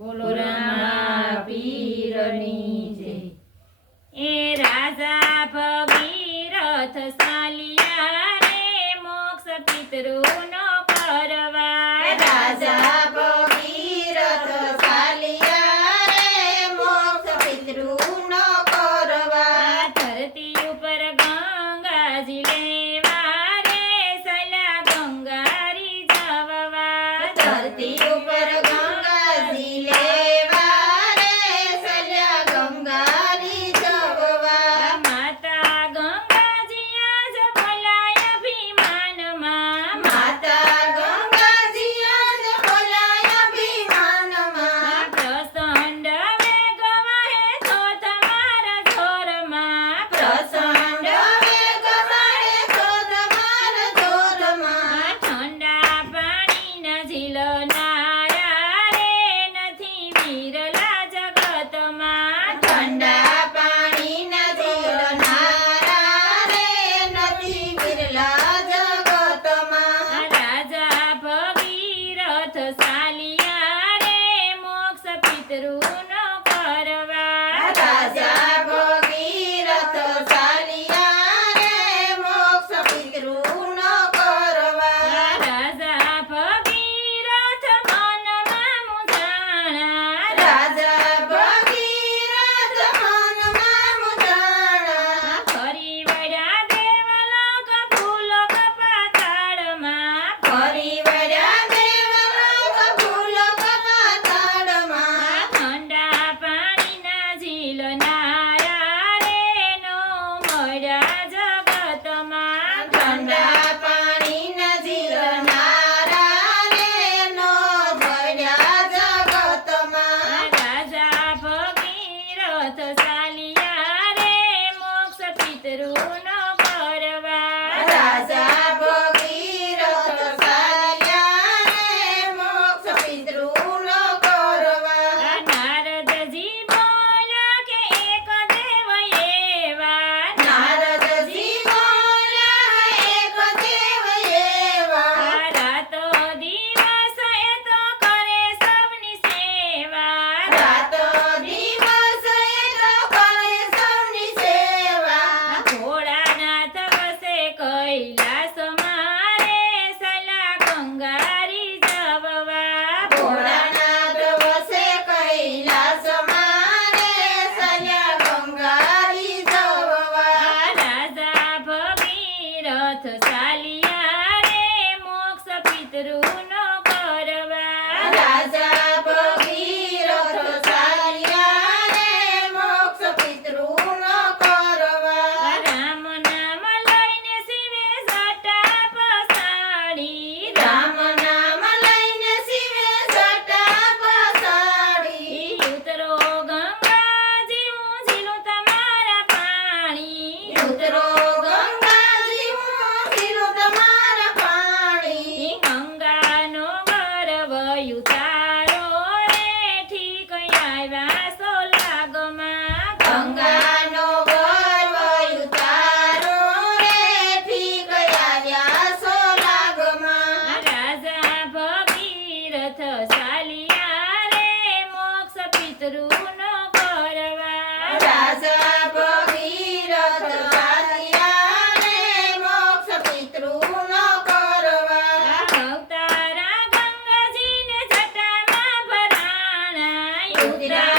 બોલો રામા પીરની જય. એ રાજા ભગીરથ ચાલ્યા રે મોક્ષ પિતૃનો કરવા. રાજા ભગીરથ ચાલ્યા રે મોક્ષ પિતૃનો કરવા. ધરતી ઉપર ગંગાજી લેવા રે સલા ગંગારી જવવા. ધરતી ઉપર ગંગાજી લેવા રે સલ્યા ગંગારી જવવા. માતા ગંગાજી આજ બોલાય અભિમાનમાં. માતા ગંગાજી આજ બોલાય અભિમાનમાં. પ્રસંડ વેગ વહે તો તમારા જોરમાં. પ્રસંડ વેગ વહે તો તમારા જોરમાં. ઠંડા પાણીના ઝીલનારા રે નથી વિરલા જગતમાં. ઠંડા પાણીના ઝીલનારા રે નથી વિરલા જગતમાં. રાજા ભગીરથ ચાલ્યા રે મોક્ષ પિતૃનો કરવા. રાજા ભગીરથ ચાલ્યા રે મોક્ષ પિતૃનો કરવા. રાજા ભગીરથ મનમાં મૂંઝાણા. રાજા ભગીરથ મનમાં મૂંઝાણા. ફરી વળ્યા દેવલોક ભૂલોક પાતાળમાં. ફરી વળ્યા દેવલોક ભૂલોક પાતાળમાં. ઠંડા પાણીના ઝીલનારા રે નો મળ્યા જગતમાં. ઠંડા પાણીના ઝીલનારા રે નો ભળ્યા જગતમાં. રાજા ભગીરથ ચાલ્યા રે મોક્ષ પિતૃનો કરવા. રાજા ભગીરથ ચાલ્યા રે મોક્ષ પિતૃનો કરવા. નારદજી બોલ્યા કે એક દેવ એવા. નારદજી બોલ્યા એક દેવ એવા. રાતો દિવસ એ તો કરે સૌની સેવા. રાતો દિવસ એ તો કરે સૌની સેવા. ભોળાનાથ વસે કૈલાસમાં રે સલા ગંગારી જવવા. ભોળાનાથ વસે કૈલાસમાં રે સલ્યા ગંગારી જવવા. રાજા ભગીરથ ચાલ્યા રે મોક્ષ પિતૃનો કરવા. રાજા ભગીરથ ચાલ્યા રે મોક્ષ પિતૃનો કરવા. રામ નામ લઈને શિવે જટા પસાડી. રામ નામ લઈને શિવે જટા પસાડી. ઉતરો ગંગાજી હું ઝીલું તમારા પાણી. ઉતરો ગંગાજી હું પીલું તમારા પાણી. ગંગાનો ગર્વ ઉતારો રે ઠીક આવ્યા સોલાગમાં. ગંગાનો ગર્વ ઉતારો રે ઠીક આવ્યા સોલાગમાં. રાજા ભગીરથ ચાલ્યા રે મોક્ષ પિતૃનો કરવા. રાજા ભગીરથ ચાલ્યા રે મોક્ષ પિતૃનો કરવા. અવતારા ગંગાજીને જટામાં ભરાણા. ઉતરા